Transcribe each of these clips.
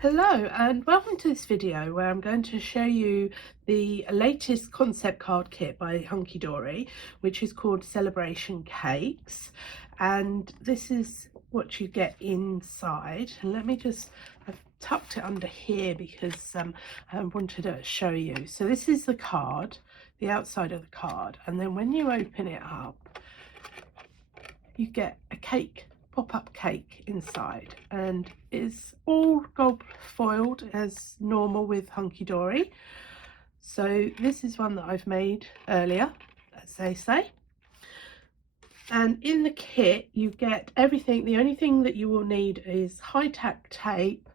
Hello and welcome to this video where I'm going to show you the latest concept card kit by Hunkydory, which is called Celebration Cakes, and this is what you get inside. And I've tucked it under here because I wanted to show you. So this is the card, the outside of the card, and then when you open it up you get a pop-up cake inside, and it's all gold foiled as normal with Hunkydory. So this is one that I've made earlier, as they say. And in the kit you get everything. The only thing that you will need is high tack tape,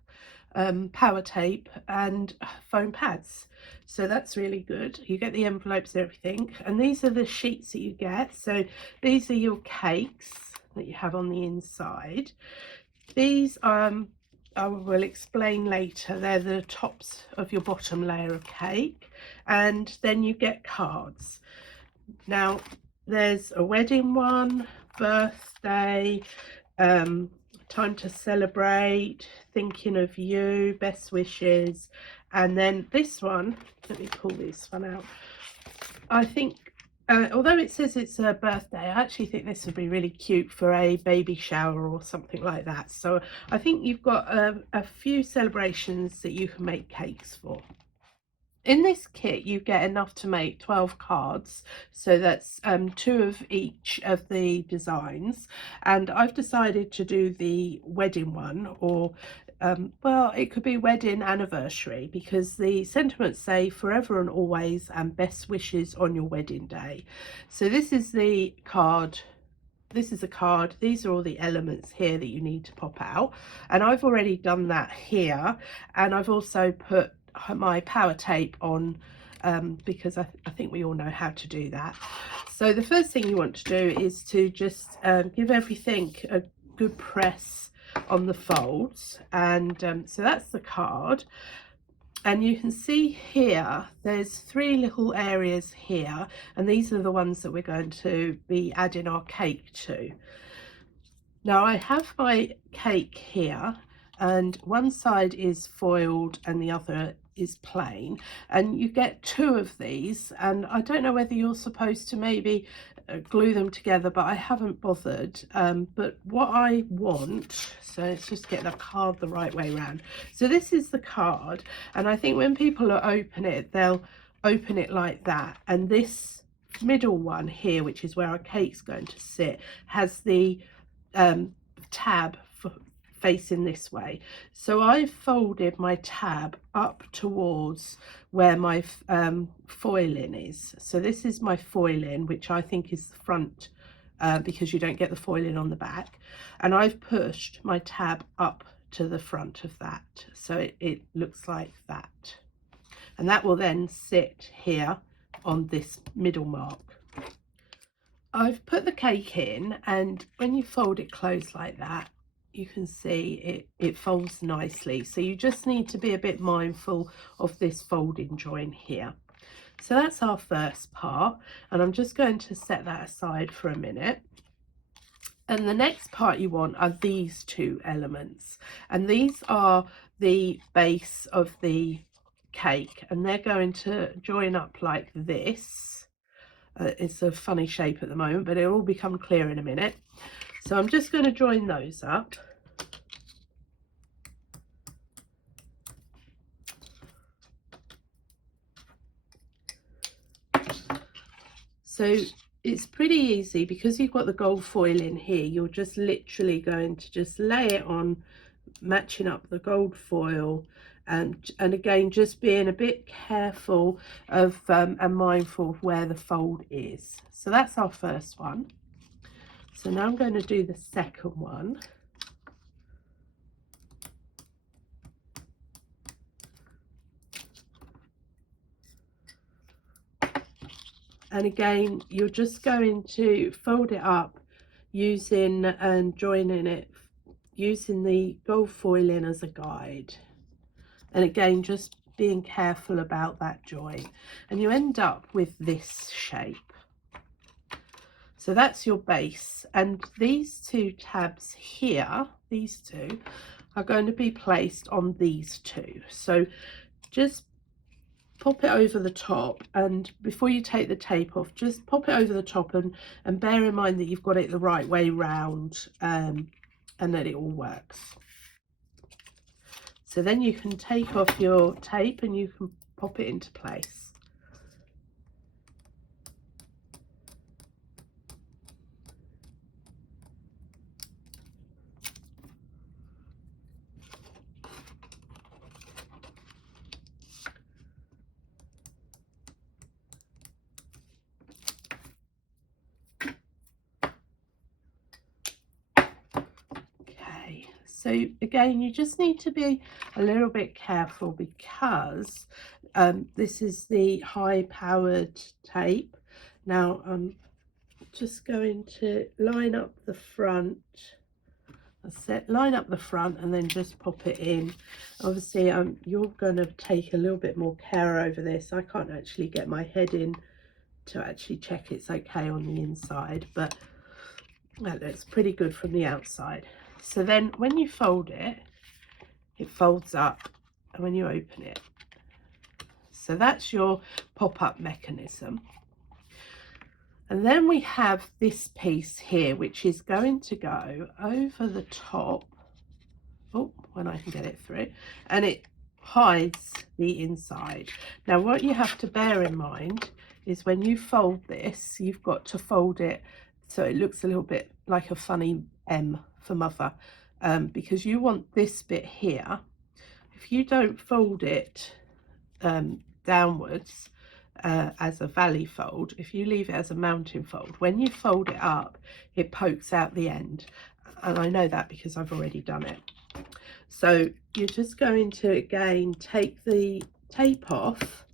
power tape and foam pads. So that's really good. You get the envelopes and everything, and these are the sheets that you get. So these are your cakes that you have on the inside. These I will explain later. They're the tops of your bottom layer of cake, and then you get cards. Now there's a wedding one, birthday, time to celebrate, thinking of you, best wishes, and then this one, let me pull this one out. I think although it says it's a birthday, I actually think this would be really cute for a baby shower or something like that. So I think you've got a few celebrations that you can make cakes for. In this kit you get enough to make 12 cards, so that's 2 of each of the designs, and I've decided to do the wedding one, or well, it could be wedding anniversary, because the sentiments say forever and always and best wishes on your wedding day. So this is the card. This is a card. These are all the elements here that you need to pop out, and I've already done that here, and I've also put my power tape on because I think we all know how to do that. So the first thing you want to do is to just give everything a good press on the folds, and so that's the card. And you can see here there's 3 little areas here, and these are the ones that we're going to be adding our cake to. Now I have my cake here, and one side is foiled and the other is plain, and you get 2 of these, and I don't know whether you're supposed to maybe glue them together, but I haven't bothered. But what I want, so let's just get the card the right way around. So this is the card, and I think when people open it, they'll open it like that, and this middle one here, which is where our cake's going to sit, has the tab facing this way. So I've folded my tab up towards where my foiling is. So this is my foiling, which I think is the front, because you don't get the foiling on the back, and I've pushed my tab up to the front of that, so it looks like that, and that will then sit here on this middle mark. I've put the cake in, and when you fold it close like that, you can see it folds nicely. So you just need to be a bit mindful of this folding joint here. So that's our first part, and I'm just going to set that aside for a minute. And the next part you want are these 2 elements, and these are the base of the cake, and they're going to join up like this. It's a funny shape at the moment, but it'll all become clear in a minute. So I'm just going to join those up. So it's pretty easy, because you've got the gold foil in here. You're just literally going to just lay it on, matching up the gold foil, and again just being a bit careful of and mindful of where the fold is. So that's our first one. So now I'm going to do the second one. And again, you're just going to fold it up using and joining it using the gold foiling as a guide, and again just being careful about that join, and you end up with this shape. So that's your base, and these 2 tabs here, these 2, are going to be placed on these two. So just pop it over the top, and before you take the tape off, just pop it over the top and bear in mind that you've got it the right way round, and that it all works. So then you can take off your tape and you can pop it into place. So again, you just need to be a little bit careful because this is the high powered tape. Now I'm just going to line up the front. That's it, line up the front and then just pop it in. Obviously you're going to take a little bit more care over this. I can't actually get my head in to actually check it's okay on the inside, but that looks pretty good from the outside. So then when you fold it, it folds up, and when you open it, so that's your pop-up mechanism. And then we have this piece here, which is going to go over the top, when I can get it through, and it hides the inside. Now what you have to bear in mind is when you fold this, you've got to fold it so it looks a little bit like a funny M for mother, because you want this bit here. If you don't fold it downwards as a valley fold, if you leave it as a mountain fold, when you fold it up, it pokes out the end. And I know that because I've already done it. So you're just going to again take the tape off,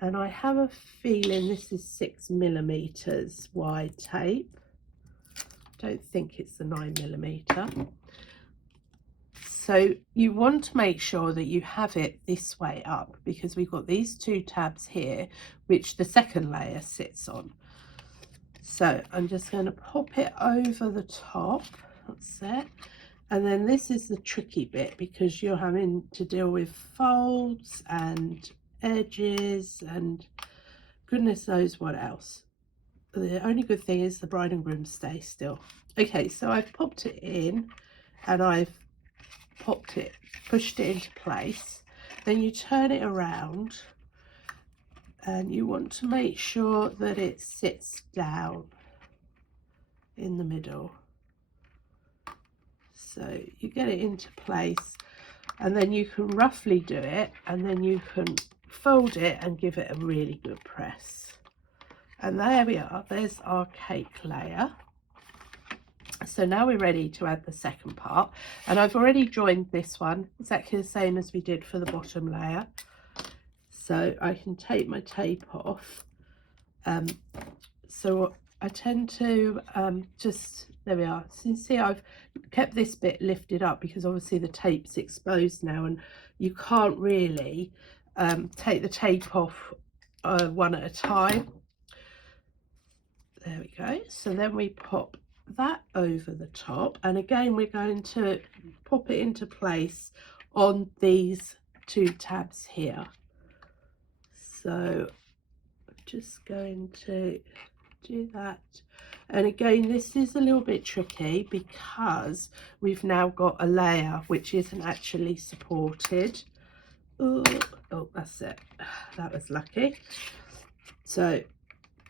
and I have a feeling this is 6mm wide tape. Don't think it's the 9mm. So you want to make sure that you have it this way up, because we've got these two tabs here which the second layer sits on. So I'm just going to pop it over the top. That's it. And then this is the tricky bit, because you're having to deal with folds and edges and goodness knows what else. The only good thing is the bride and groom stay still. Okay, so I've popped it in and I've pushed it into place. Then you turn it around and you want to make sure that it sits down in the middle. So you get it into place, and then you can roughly do it, and then you can fold it and give it a really good press. And there we are, there's our cake layer. So now we're ready to add the second part, and I've already joined this one exactly the same as we did for the bottom layer. So I can take my tape off. So I tend to there we are. So you see I've kept this bit lifted up because obviously the tape's exposed now, and you can't really take the tape off one at a time. There we go. So then we pop that over the top, and again we're going to pop it into place on these two tabs here. So I'm just going to do that, and again this is a little bit tricky because we've now got a layer which isn't actually supported. Oh, that's it, that was lucky. So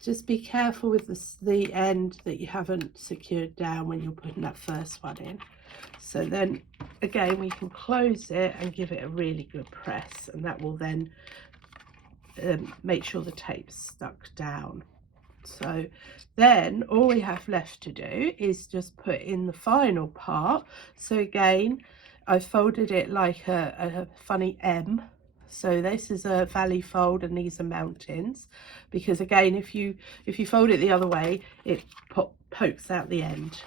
just be careful with the end that you haven't secured down when you're putting that first one in. So then again we can close it and give it a really good press, and that will then make sure the tape's stuck down. So then all we have left to do is just put in the final part. So again I folded it like a funny M. So this is a valley fold and these are mountains, because again if you fold it the other way it pokes out the end.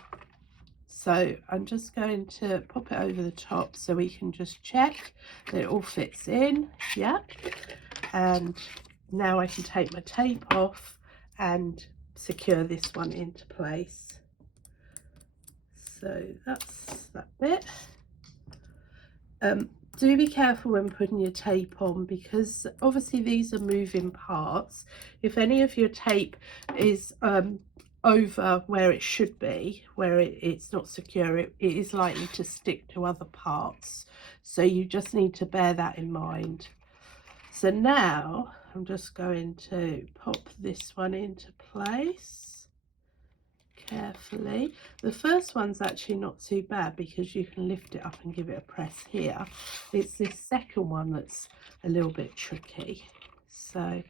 So I'm just going to pop it over the top so we can just check that it all fits in. Yeah, and now I can take my tape off and secure this one into place. So that's that bit. Do be careful when putting your tape on, because obviously these are moving parts. If any of your tape is over where it should be, where it's not secure, it is likely to stick to other parts. So you just need to bear that in mind. So now I'm just going to pop this one into place carefully. The first one's actually not too bad because you can lift it up and give it a press here. It's this second one that's a little bit tricky. So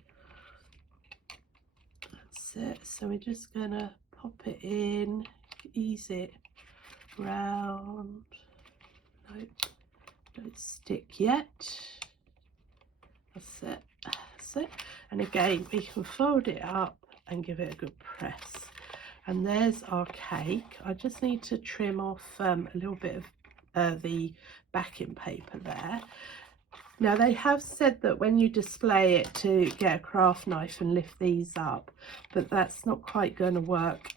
that's it. So we're just gonna pop it in, ease it round. Nope, don't stick yet. That's it. That's it. And again, we can fold it up and give it a good press. And there's our cake. I just need to trim off a little bit of the backing paper there. Now they have said that when you display it to get a craft knife and lift these up, but that's not quite going to work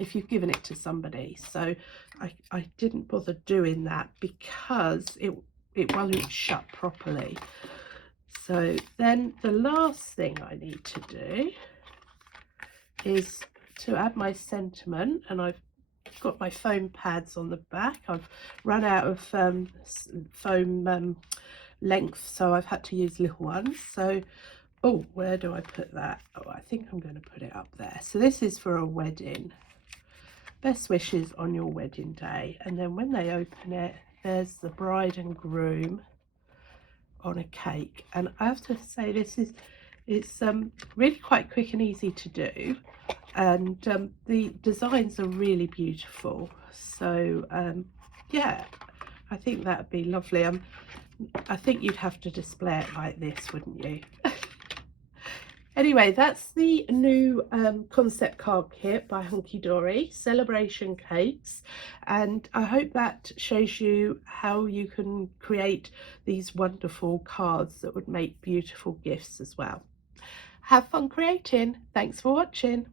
if you've given it to somebody. So I didn't bother doing that because it wasn't shut properly. So then the last thing I need to do is to add my sentiment, and I've got my foam pads on the back. I've run out of foam length, so I've had to use little ones. So, oh, where do I put that? Oh, I think I'm going to put it up there. So this is for a wedding. Best wishes on your wedding day. And then when they open it, there's the bride and groom on a cake. And I have to say, it's really quite quick and easy to do, and the designs are really beautiful. So yeah, I think that would be lovely. I think you'd have to display it like this, wouldn't you? Anyway, that's the new concept card kit by Hunkydory, Celebration Cakes, and I hope that shows you how you can create these wonderful cards that would make beautiful gifts as well. Have fun creating. Thanks for watching.